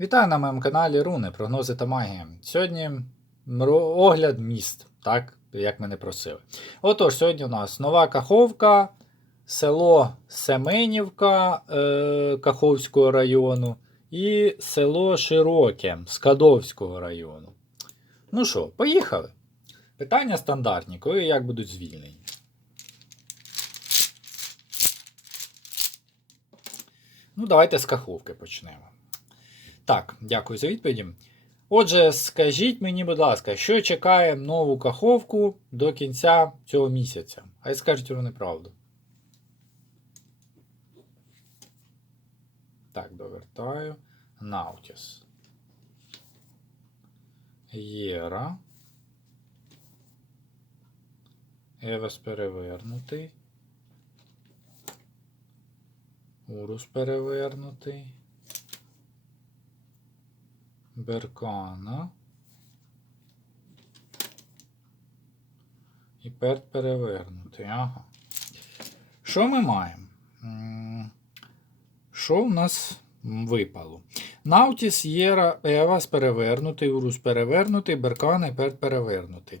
Вітаю на моєму каналі Руни, прогнози та магія. Сьогодні огляд міст, так, як мене просили. Отож, сьогодні у нас нова Каховка, село Семенівка е, Каховського району і село Широке Скадовського району. Ну що, поїхали. Питання стандартні, коли як будуть звільнені. Ну, давайте з Каховки почнемо. Так, дякую за відповіді. Отже, скажіть мені, будь ласка, що чекає нову каховку до кінця цього місяця? Хай скажуть вони правду. Так, довертаю. Наутіс. Єра. Евес перевернутий. Урус перевернутий. Беркана. І перт перевернутий. Ага. Що ми маємо? Що в нас випало? Наутіс, Єра, Евас перевернутий, Урус перевернутий, Беркана і перт перевернутий.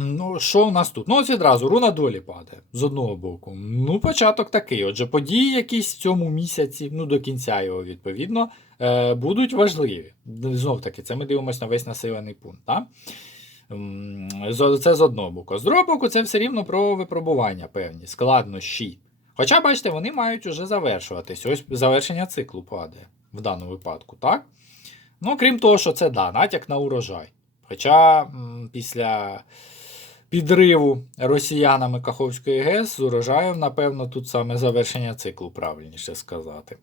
Ну, що у нас тут? Ну, ось відразу руна долі падає з одного боку. Ну, початок такий. Отже, події якісь в цьому місяці, ну до кінця його, відповідно, е, будуть важливі. Знов таки, це ми дивимося на весь населений пункт. Так? Це з одного боку. З другого боку, це все рівно про випробування певні, складнощі. Хоча, бачите, вони мають уже завершуватись. Ось завершення циклу падає в даному випадку, так? Ну, крім того, що це да, натяк на урожай. Хоча після підриву росіянами Каховської ГЕС з урожаєм, напевно, тут саме завершення циклу, правильніше сказати.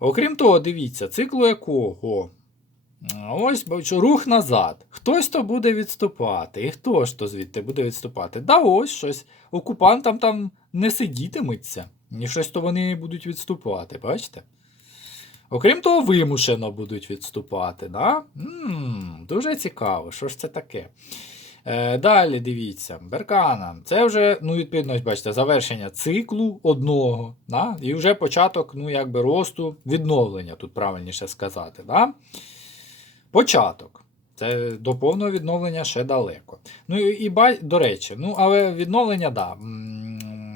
Окрім того, дивіться, циклу якого? Ось бачу, рух назад. Хтось то буде відступати. І хто ж то звідти буде відступати? Да ось щось. Окупантам там не сидітиметься. І щось то вони будуть відступати, бачите? Окрім того, вимушено будуть відступати. Да? м дуже цікаво, що ж це таке. Е, далі дивіться, Беркана. Це вже, ну, відповідно, бачите, завершення циклу одного. Да? І вже початок ну, якби, росту відновлення, тут правильніше сказати. Да? Початок. Це до повного відновлення ще далеко. Ну і, до речі, ну але відновлення, да.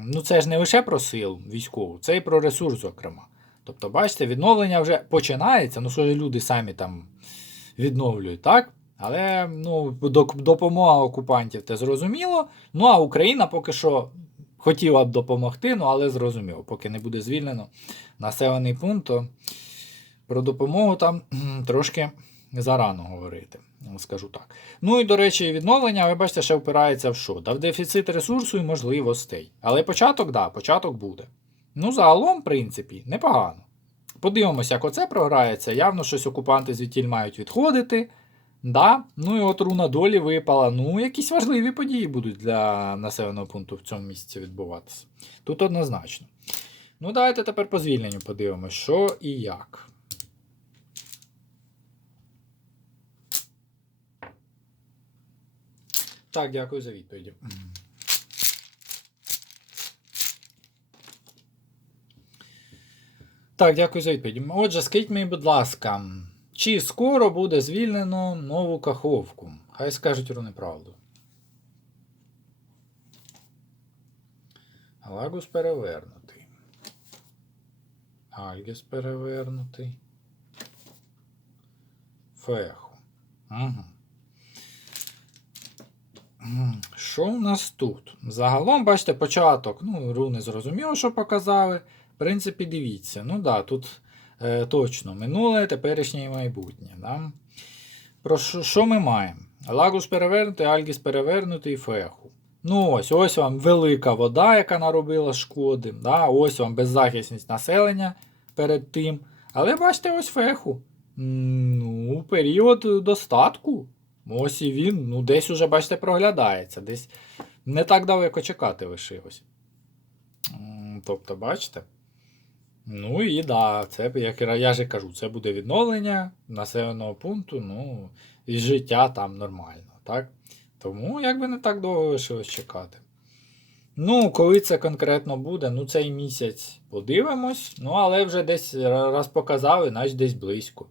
Ну це ж не лише про силу військову, це і про ресурс, зокрема. Тобто, бачите, відновлення вже починається, ну що люди самі там відновлюють, так? Але ну, допомога окупантів це зрозуміло. Ну а Україна поки що хотіла б допомогти, ну але зрозуміло, поки не буде звільнено населений пункт, то про допомогу там трошки зарано говорити, скажу так. Ну і до речі, відновлення, ви бачите, ще впирається в що? Да в дефіцит ресурсу і можливостей. Але початок, да, початок буде. Ну, загалом, в принципі, непогано. Подивимося, як оце програється. Явно щось окупанти звідтіль мають відходити. Да? Ну і от руна долі випала. Ну, якісь важливі події будуть для населеного пункту в цьому місяці відбуватися. Тут однозначно. Ну, давайте тепер по звільненню подивимося, що і як. Так, дякую за відповіді. Так, дякую за відповідь. Отже, скажіть мені, будь ласка, чи скоро буде звільнено нову каховку? Хай скажуть руни правду. Лагус перевернутий. Альгіс перевернутий. Феху. Угу. Що у нас тут? Загалом, бачите, початок. Ну, руни зрозуміло, що показали. В принципі, дивіться. Ну да, тут точно минуле, теперішнє і майбутнє. Да? Про що, що ми маємо? Лагус перевернутий, Альгіс перевернутий, феху. Ну ось, ось вам велика вода, яка наробила шкоди. Да? Ось вам беззахисність населення перед тим. Але бачите, ось феху. Ну, період достатку. Ось і він, ну, десь уже, бачите, проглядається. Десь не так далеко чекати лишилось. Тобто, бачите? Ну і да, це, як я ж кажу, це буде відновлення населеного пункту, ну, і життя там нормально, так? Тому якби не так довго лишилось чекати. Ну, коли це конкретно буде, ну цей місяць подивимось. Ну, але вже десь ра- раз показали, значить десь близько.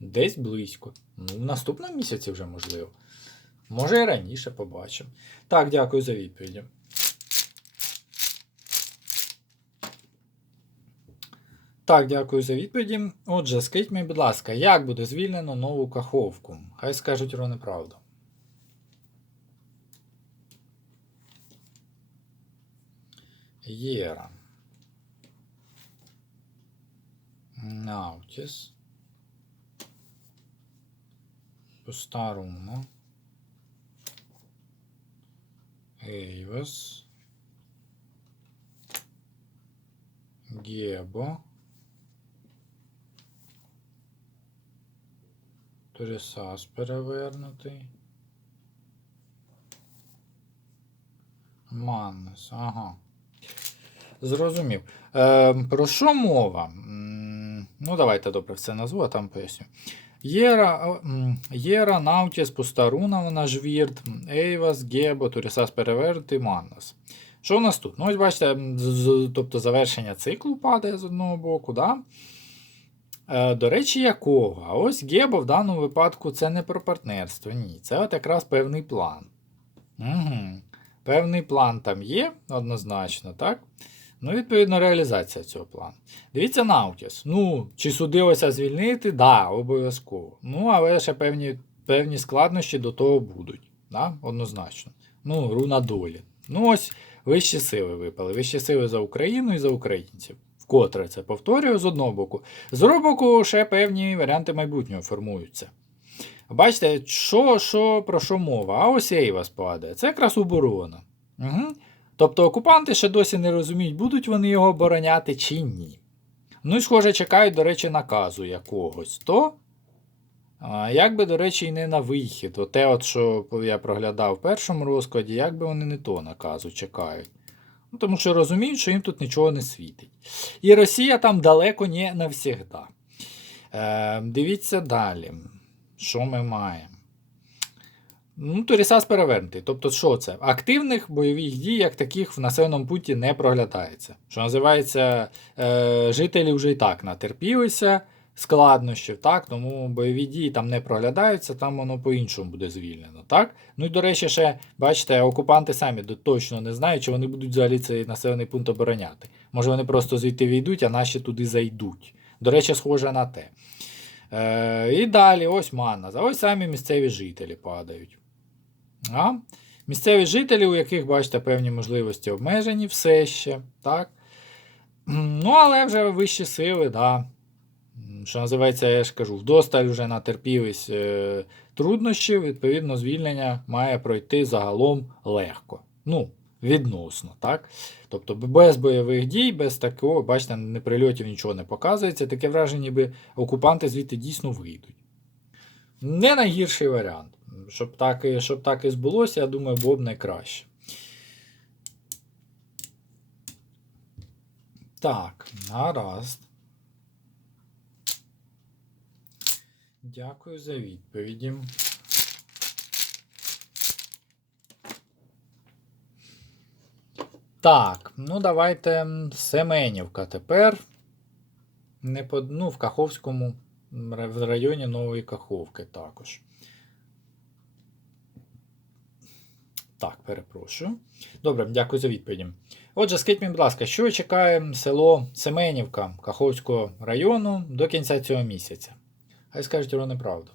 Десь близько. Ну, в наступному місяці вже можливо. Може і раніше побачимо. Так, дякую за відповіді. Так, дякую за відповіді. Отже, скажіть мені, будь ласка, як буде звільнено нову каховку? Хай скажуть про неправду. Єра. Наутіс. Постарума. Ейвас. Гебо. Торісас перевернутий. Маннес, ага. Зрозумів. Е, про що мова? Ну, давайте добре все назву, а там поясню. Єра, Єра, Наутіс, Пустаруна, вона Жвірт, Ейвас, Гебо, Турісас перевернутий, Маннес. Що у нас тут? Ну, ось бачите, тобто завершення циклу падає з одного боку, да? Е, До речі, якого? А ось Гебо в даному випадку це не про партнерство. Ні, це от якраз певний план. Угу. Певний план там є, однозначно, так? Ну, відповідно, реалізація цього плану. Дивіться Наутіс. Ну, чи судилося звільнити? Да, обов'язково. Ну, але ще певні, певні складнощі до того будуть. Да? Однозначно. Ну, руна долі. Ну, ось вищі сили випали. Вищі сили за Україну і за українців. Вкотре це повторюю з одного боку. З другого боку, ще певні варіанти майбутнього формуються. Бачите, що, що, про що мова? А ось Ейвас падає. Це якраз оборона. Угу. Тобто окупанти ще досі не розуміють, будуть вони його обороняти чи ні. Ну і, схоже, чекають, до речі, наказу якогось. То, як би, до речі, і не на вихід. Оте, от, що я проглядав в першому розкладі, як би вони не то наказу чекають. Ну, тому що розуміють, що їм тут нічого не світить. І Росія там далеко не навсігда. Е, дивіться далі. Що ми маємо? Ну, Торісас перевернутий. Тобто, що це? Активних бойових дій, як таких в населеному пункті не проглядається. Що називається, е, жителі вже і так натерпілися складнощів, так? тому бойові дії там не проглядаються, там воно по-іншому буде звільнено. так? Ну і до речі, ще, бачите, окупанти самі точно не знають, чи вони будуть взагалі цей населений пункт обороняти. Може, вони просто звідти війдуть, а наші туди зайдуть. До речі, схоже на те. Е, і далі, ось манна. Ось самі місцеві жителі падають. А? Місцеві жителі, у яких, бачите, певні можливості обмежені все ще. так? Ну, але вже вищі сили, да. Що називається, я ж кажу, вдосталь вже натерпілись е, труднощів, відповідно, звільнення має пройти загалом легко. Ну, відносно, так? Тобто без бойових дій, без такого, бачите, не прильотів нічого не показується. Таке враження, ніби окупанти звідти дійсно вийдуть. Не найгірший варіант. Щоб так, і- щоб так і збулося, я думаю, було б найкраще. Так, гаразд. Дякую за відповіді. Так, ну давайте Семенівка тепер. Не по, ну, в Каховському в районі Нової Каховки також. Так, перепрошую. Добре, дякую за відповіді. Отже, скажіть мені, будь ласка, що чекає село Семенівка Каховського району до кінця цього місяця? Хай скажуть його неправду.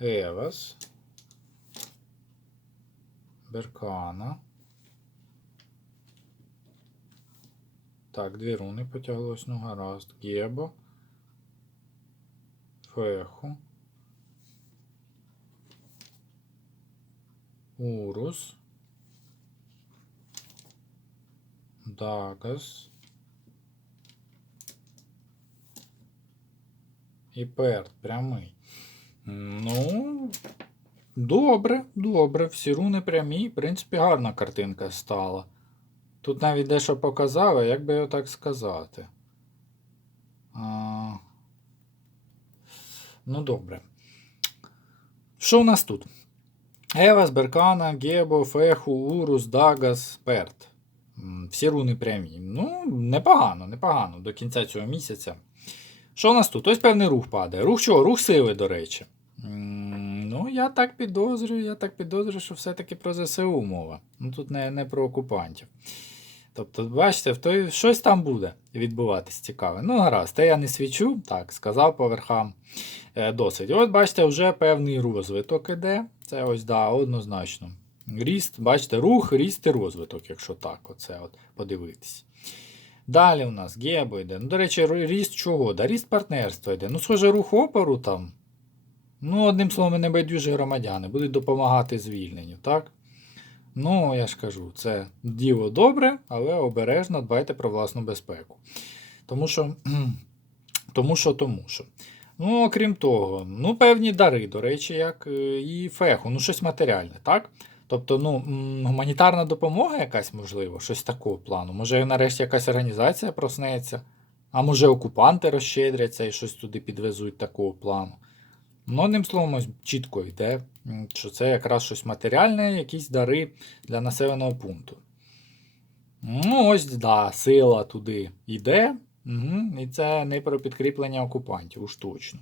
Евас. Беркана. Так, дві руни потяглось, ну гаразд. Гебо. Феху. Урус. Дагас. І перт прямий. Ну, добре, добре. Всі руни прямі. В принципі, гарна картинка стала. Тут навіть дещо показали, як би його так сказати. А... Ну, добре. Що у нас тут? Евас, Беркана, Гебо, Феху, Урус, Дагас, Перт. Всі руни прямі. Ну, непогано, непогано до кінця цього місяця. Що у нас тут? Ось певний рух падає. Рух чого? Рух сили, до речі. Ну, я так підозрюю, я так підозрюю, що все-таки про ЗСУ мова. Ну тут не, не про окупантів. Тобто, бачите, в той, щось там буде відбуватись цікаве. Ну, гаразд, те я не свічу, так, сказав по верхам. Е, досить. От бачите, вже певний розвиток іде. Це ось, да, однозначно. Ріст, бачите, рух, ріст і розвиток, якщо так, оце от подивитись. Далі у нас Гебо йде. Ну, до речі, ріст чого? Да, ріст партнерства йде. Ну, схоже, рух опору там. Ну, одним словом, небайдужі громадяни будуть допомагати звільненню, так? Ну, я ж кажу, це діло добре, але обережно дбайте про власну безпеку. Тому що, тому що, тому що. Ну, окрім того, ну, певні дари, до речі, як е, і феху, ну, щось матеріальне, так? Тобто, ну, гуманітарна допомога якась, можливо, щось такого плану. Може, нарешті якась організація проснеться, а може окупанти розщедряться і щось туди підвезуть такого плану. Ну, одним словом, ось чітко йде, що це якраз щось матеріальне, якісь дари для населеного пункту. Ну, ось, да, сила туди йде. Угу, і це не про підкріплення окупантів, уж точно.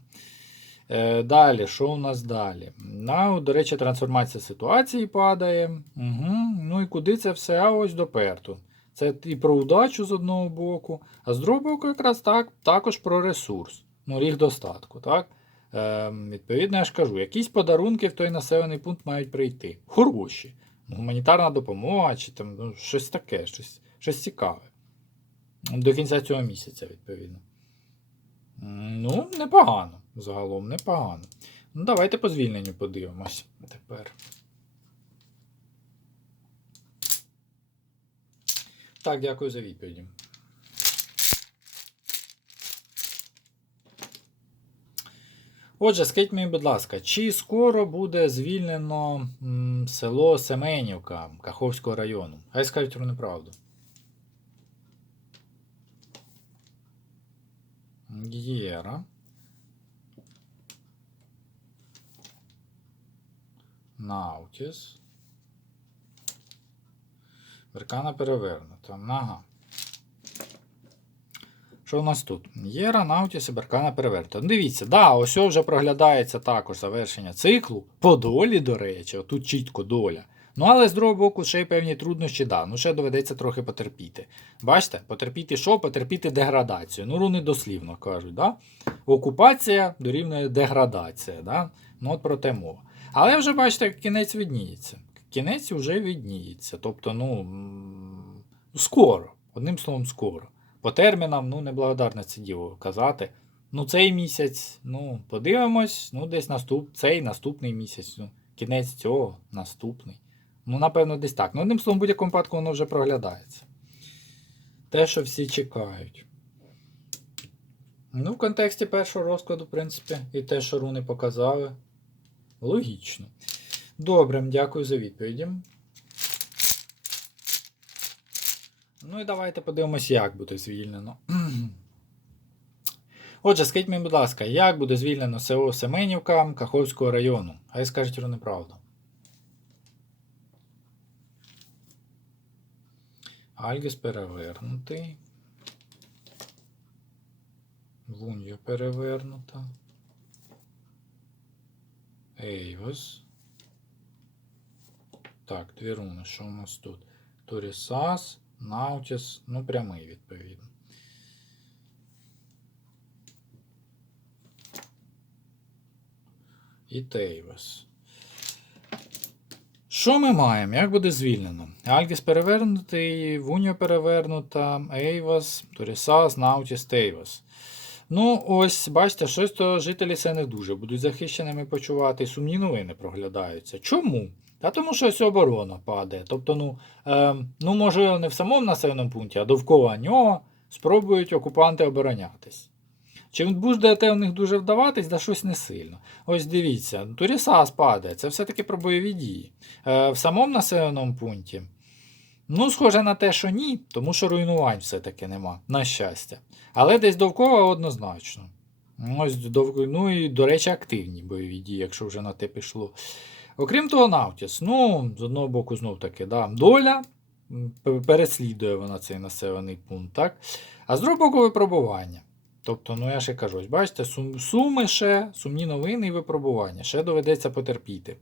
Е, далі, що у нас далі? Ну, до речі, трансформація ситуації падає. Угу, ну і куди це все? А ось до перту. Це і про удачу з одного боку, а з другого боку, якраз так, також про ресурс. Ну, ріг достатку. так? Е, відповідно, я ж кажу, якісь подарунки в той населений пункт мають прийти. Хороші. Гуманітарна допомога чи там ну, щось таке, щось, щось цікаве. До кінця цього місяця, відповідно. Ну, непогано. Загалом непогано. Ну, давайте по звільненню подивимось тепер. Так, дякую за відповіді. Отже, скажіть мені, будь ласка, чи скоро буде звільнено м, село Семенівка Каховського району? Хай скажуть про неправду. Єра. Наутіс. Веркана перевернута. Ага. Що у нас тут? Єра, Наутіс і Беркана перевернута. Ну, Дивіться, да, ось вже проглядається також завершення циклу. По долі, до речі, тут чітко доля. Ну, але з другого боку, ще й певні труднощі, да. Ну, ще доведеться трохи потерпіти. Бачите, потерпіти що? Потерпіти деградацію. Ну, руни дослівно кажуть, да? Окупація дорівнює деградація. Да? Ну, от про те мова. Але вже бачите, кінець відніється. Кінець вже відніється. Тобто, ну, скоро. Одним словом, скоро. По термінам, ну, неблагодарне це діло казати. Ну, цей місяць, ну, подивимось, ну, десь наступ, цей наступний місяць, ну, кінець цього, наступний. Ну, напевно, десь так. Ну, одним словом, в будь-якому випадку воно вже проглядається. Те, що всі чекають. Ну, в контексті першого розкладу, в принципі, і те, що руни показали. Логічно. Добре, дякую за відповіді. Ну і давайте подивимося, як буде звільнено. Отже, скажіть мені, будь ласка, як буде звільнено село Семенівка Каховського району? Хай скажуть про неправду. Альгіс перевернутий. Вуньо перевернута. Ейвос. Так, дві руни. Що у нас тут? Торісас, Наутіс, ну прямий відповідно. І Тейвес. Що ми маємо? Як буде звільнено? Альгіс перевернутий, Вуньо перевернута, Ейвас, Торісас, Наутіс, Тейвас. Ну, ось, бачите, щось то жителі це не дуже будуть захищеними почувати, сумні новини проглядаються. Чому? Та тому що ось оборона падає. Тобто, ну, е, ну, може, не в самому населеному пункті, а довкола нього спробують окупанти оборонятись. Чи буде те у них дуже вдаватись, да щось не сильно. Ось дивіться, Турісас падає, це все-таки про бойові дії. Е, в самому населеному пункті. Ну, схоже на те, що ні, тому що руйнувань все-таки нема, на щастя. Але десь довкола однозначно. Ось. Ну і, до речі, активні бойові дії, якщо вже на те пішло. Окрім того, Наутіс, ну, з одного боку, знов таки, да, доля переслідує вона цей населений пункт, так? А з другого боку, випробування. Тобто, ну я ще кажу, ось бачите, сум, суми ще, сумні новини і випробування. Ще доведеться потерпіти.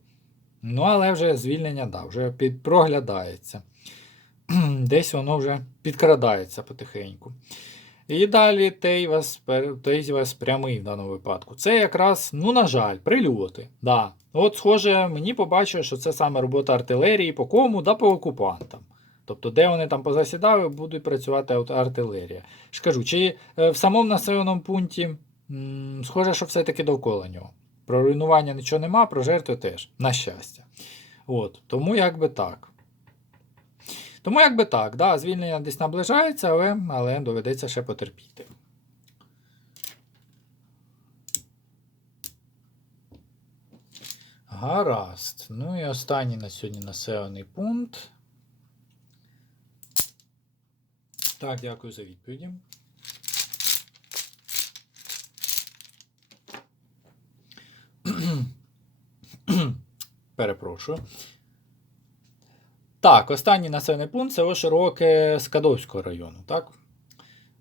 Ну, але вже звільнення, да, вже проглядається. Десь воно вже підкрадається потихеньку. І далі Тейвас, пер- Тейвас прямий в даному випадку. Це якраз, ну, на жаль, прильоти. Да. От, схоже, мені побачило, що це саме робота артилерії по кому, да по окупантам. Тобто, де вони там позасідали, будуть працювати артилерія. ж кажу, чи е, в самому населеному пункті м, схоже, що все-таки довкола нього. Про руйнування нічого нема, про жертви теж, на щастя. От, тому якби так. Тому якби так, да, звільнення десь наближається, але, але доведеться ще потерпіти. Гаразд. Ну і останній на сьогодні населений пункт. Так, дякую за відповіді. Перепрошую. Так, останній населений пункт село Широке Скадовського району, так?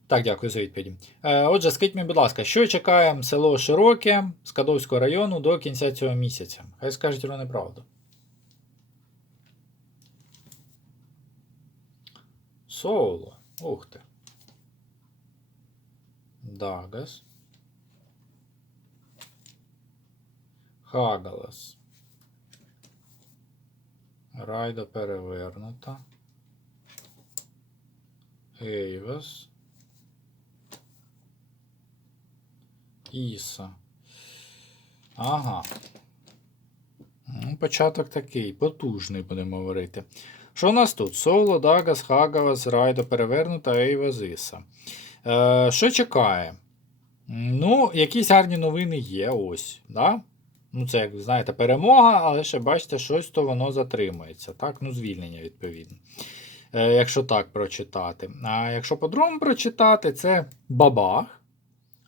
Так, дякую за відповіді. Е, отже, скажіть мені, будь ласка, що чекає село Широке Скадовського району до кінця цього місяця? Хай скажуть вони правду. Соло. Ух ти. Дагас. Хагалас. Райда перевернута. Ейвас. Іса. Ага. Ну, початок такий, потужний, будемо говорити. Що у нас тут? Соло, Дагас, Хагавас, Райда перевернута, Ейвас, Іса. Е, що чекає? Ну, якісь гарні новини є, ось. Да? Ну, це, як ви знаєте, перемога, але ще бачите, щось то воно затримується. Так, ну, звільнення, відповідно. Е, якщо так прочитати. А якщо по-другому прочитати, це бабах,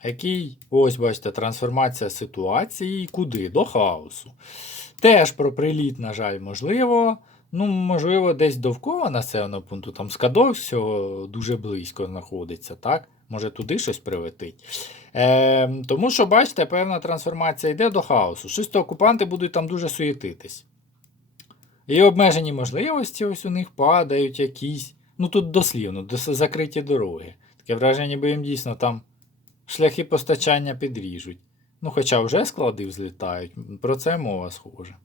який, ось бачите, трансформація ситуації куди? До хаосу. Теж про приліт, на жаль, можливо. Ну, можливо, десь довкола населеного пункту, там Скадовського дуже близько знаходиться, так? Може туди щось прилетить. Е, тому що, бачите, певна трансформація йде до хаосу. Щось то окупанти будуть там дуже суєтитись. І обмежені можливості ось у них падають якісь. Ну тут дослівно, дос- закриті дороги. Таке враження, ніби їм дійсно там шляхи постачання підріжуть. Ну, хоча вже склади взлітають, про це мова схожа.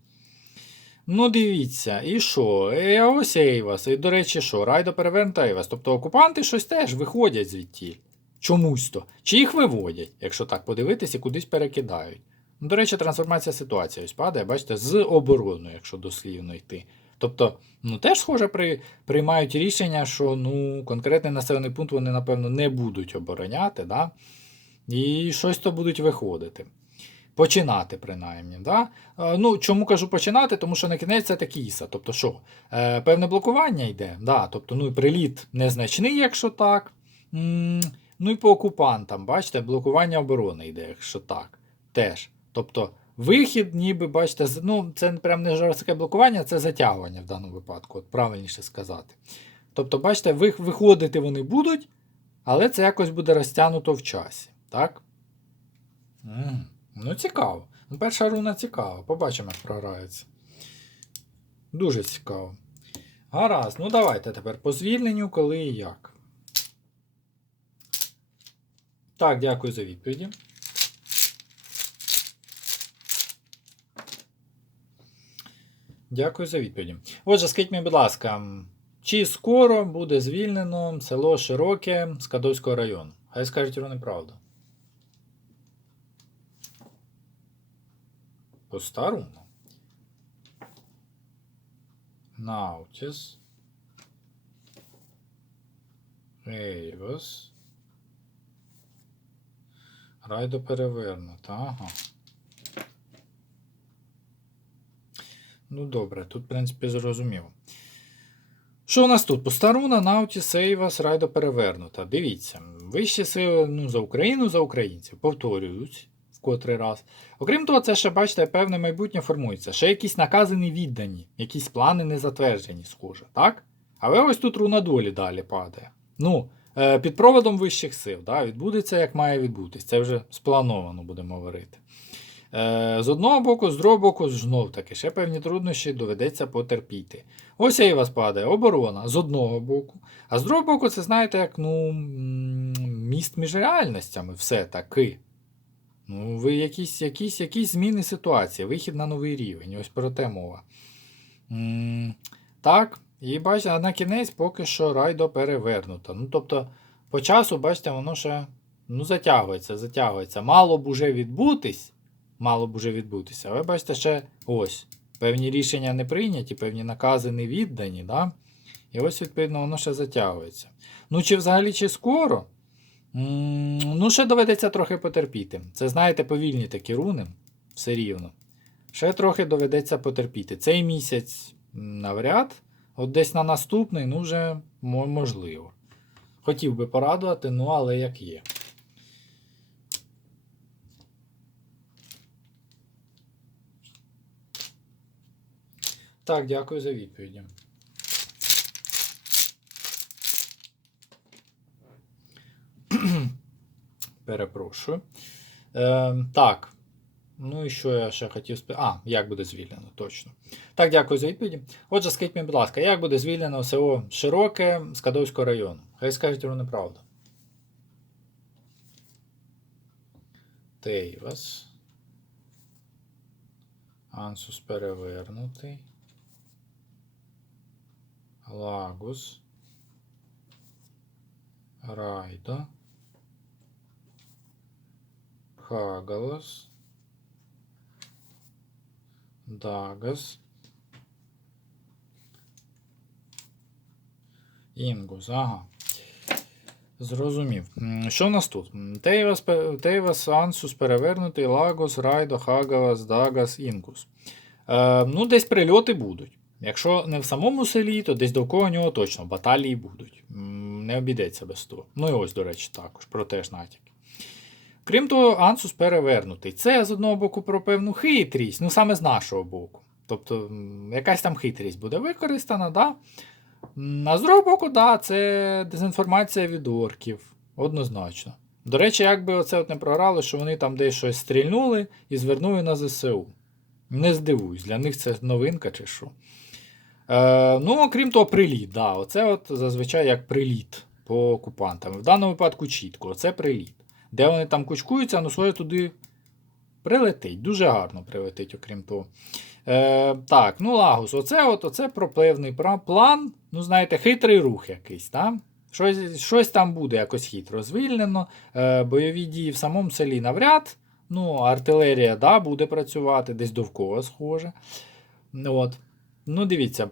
Ну, дивіться, і що? І ось Ейвас. І, до речі, що? Райдо перевернута Ейвас. Тобто окупанти щось теж виходять звідти. Чомусь то. Чи їх виводять, якщо так подивитися, кудись перекидають. Ну, до речі, трансформація ситуації ось падає, бачите, з обороною, якщо дослівно йти. Тобто, ну теж, схоже, при, приймають рішення, що ну, конкретний населений пункт вони, напевно, не будуть обороняти, да? і щось то будуть виходити. Починати, принаймні. Да? Е, Ну, чому кажу починати? Тому що на кінець це такіса. Тобто, що? Е, певне блокування йде, да? тобто, ну, приліт незначний, якщо так. М, Ну і по окупантам, бачите, блокування оборони йде, якщо так. Теж. Тобто, вихід, ніби, бачите, ну, це прям не жорстке блокування, це затягування в даному випадку, от правильніше сказати. Тобто, бачите, виходити вони будуть, але це якось буде розтягнуто в часі. Так? М, Ну, цікаво. Ну, Перша руна цікава. Побачимо, як програється. Дуже цікаво. Гаразд, ну давайте тепер по звільненню, коли і як. Так, дякую за відповіді. Дякую за відповіді. Отже, скажіть мені, будь ласка, чи скоро буде звільнено село Широке Скадовського району? Хай скажуть вони правду. По-старому. Наутіс. Ейвас. Райдо перевернута. Ага. Ну добре, тут, в принципі, зрозуміло. Що у нас тут? Постаруна, Наутіс, Ейвас, Райдо перевернута. Дивіться, вищі сили ну, за Україну, за українців. Повторюють. в котрий раз. Окрім того, це ще, бачите, певне майбутнє формується. Ще якісь накази не віддані, якісь плани не затверджені, схоже, так? Але ось тут руна долі далі падає. Ну, під проводом вищих сил, да, відбудеться, як має відбутись. Це вже сплановано, будемо говорити. Е, З одного боку, з другого боку, знов таки, ще певні труднощі доведеться потерпіти. Ось і вас падає оборона з одного боку. А з другого боку, це знаєте, як ну, міст між реальностями, все таки. Ну, ви якісь, якісь, якісь зміни ситуації, вихід на новий рівень. Ось про те мова. Так, і бачите, на кінець поки що райдо перевернуто. Ну, тобто, по часу, бачите, воно ще ну, затягується, затягується. Мало б уже відбутись, мало б уже відбутися, але бачите, ще ось. Певні рішення не прийняті, певні накази не віддані, да? і ось, відповідно, воно ще затягується. Ну, чи взагалі, чи скоро? Ну, ще доведеться трохи потерпіти. Це, знаєте, повільні такі руни, все рівно. Ще трохи доведеться потерпіти. Цей місяць навряд, от десь на наступний, ну, вже можливо. Хотів би порадувати, ну, але як є. Так, дякую за відповіді. Перепрошую. Е, так. Ну і що я ще хотів спитати? А, як буде звільнено, точно. Так, дякую за відповіді. Отже, скажіть мені, будь ласка, як буде звільнено село Широке Скадовського району? Хай скажуть воно неправду. Тейвас. Ансус перевернутий. Лагус. Райдо. Хагалас. Дагас. Інгус, ага. Зрозумів. Що в нас тут? Тейвас, Ансус перевернутий, Лагос, Райдо, Хагавас, Дагас, Інгус. Е, ну, десь прильоти будуть. Якщо не в самому селі, то десь довкола нього точно баталії будуть. Не обійдеться без того. Ну і ось, до речі, також, про теж натяки. Крім того, Ансус перевернутий. Це з одного боку про певну хитрість, ну саме з нашого боку. Тобто, якась там хитрість буде використана, да? А з другого боку, да, це дезінформація від орків. Однозначно. До речі, якби оце от не програло, що вони там десь щось стрільнули і звернули на ЗСУ. Не здивуюсь, для них це новинка чи що. Е, ну, окрім того, приліт. Да, Оце от зазвичай як приліт по окупантам. В даному випадку чітко, оце приліт. Де вони там кучкуються, ну своє туди прилетить. Дуже гарно прилетить, окрім того. Е, так, ну Лагус, оце от, оце про певний план. Ну, знаєте, хитрий рух якийсь. так? Щось, щось там буде якось хитро звільнено. Е, бойові дії в самому селі навряд. Ну, артилерія да, буде працювати, десь довкола схоже. От. Ну, дивіться,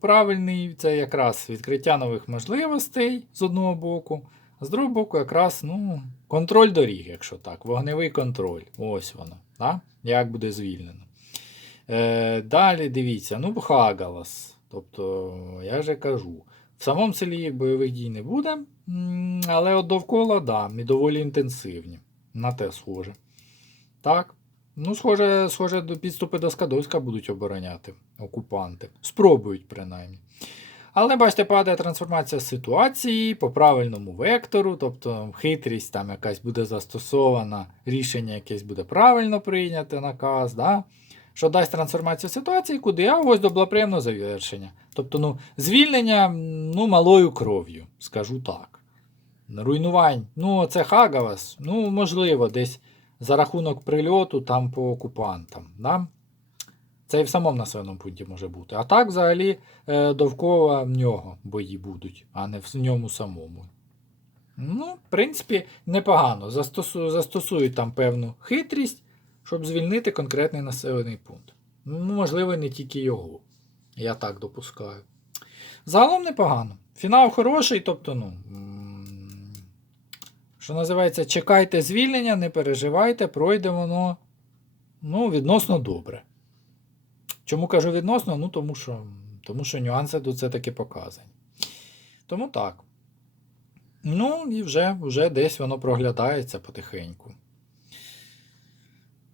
правильний це якраз відкриття нових можливостей з одного боку, з другого боку, якраз ну, контроль доріг, якщо так, вогневий контроль. Ось воно. Да? Як буде звільнено. Е, далі дивіться, ну, Хагалас. Тобто, я вже кажу, в самому селі бойових дій не буде, але от довкола, да, і доволі інтенсивні. На те схоже. Так. Ну, схоже, схоже, підступи до Скадовська будуть обороняти окупанти. Спробують, принаймні. Але бачите, падає трансформація ситуації по правильному вектору, тобто хитрість там якась буде застосована, рішення якесь буде правильно прийняте, наказ, да? що дасть трансформацію ситуації, куди, а ось до благоприємного завершення. Тобто, ну, звільнення ну, малою кров'ю, скажу так. Руйнувань, ну, це Хагавас, ну, можливо, десь за рахунок прильоту там по окупантам. Да? Це і в самому населеному пункті може бути. А так, взагалі, е, довкола нього бої будуть, а не в ньому самому. Ну, в принципі, непогано. Застосу, застосують там певну хитрість, щоб звільнити конкретний населений пункт. Ну, можливо, не тільки його. Я так допускаю. Загалом непогано. Фінал хороший, тобто, ну. Що називається, чекайте звільнення, не переживайте, пройде воно ну, відносно добре. Чому кажу відносно? Ну, тому що, тому що нюанси тут все-таки показані. Тому так. Ну, і вже, вже десь воно проглядається потихеньку.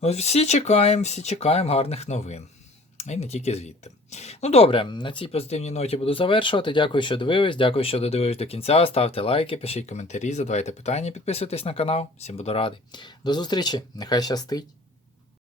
От всі чекаємо, всі чекаємо гарних новин. І не тільки звідти. Ну добре, на цій позитивній ноті буду завершувати. Дякую, що дивились. Дякую, що додивились до кінця. Ставте лайки, пишіть коментарі, задавайте питання, підписуйтесь на канал. Всім буду радий. До зустрічі, нехай щастить!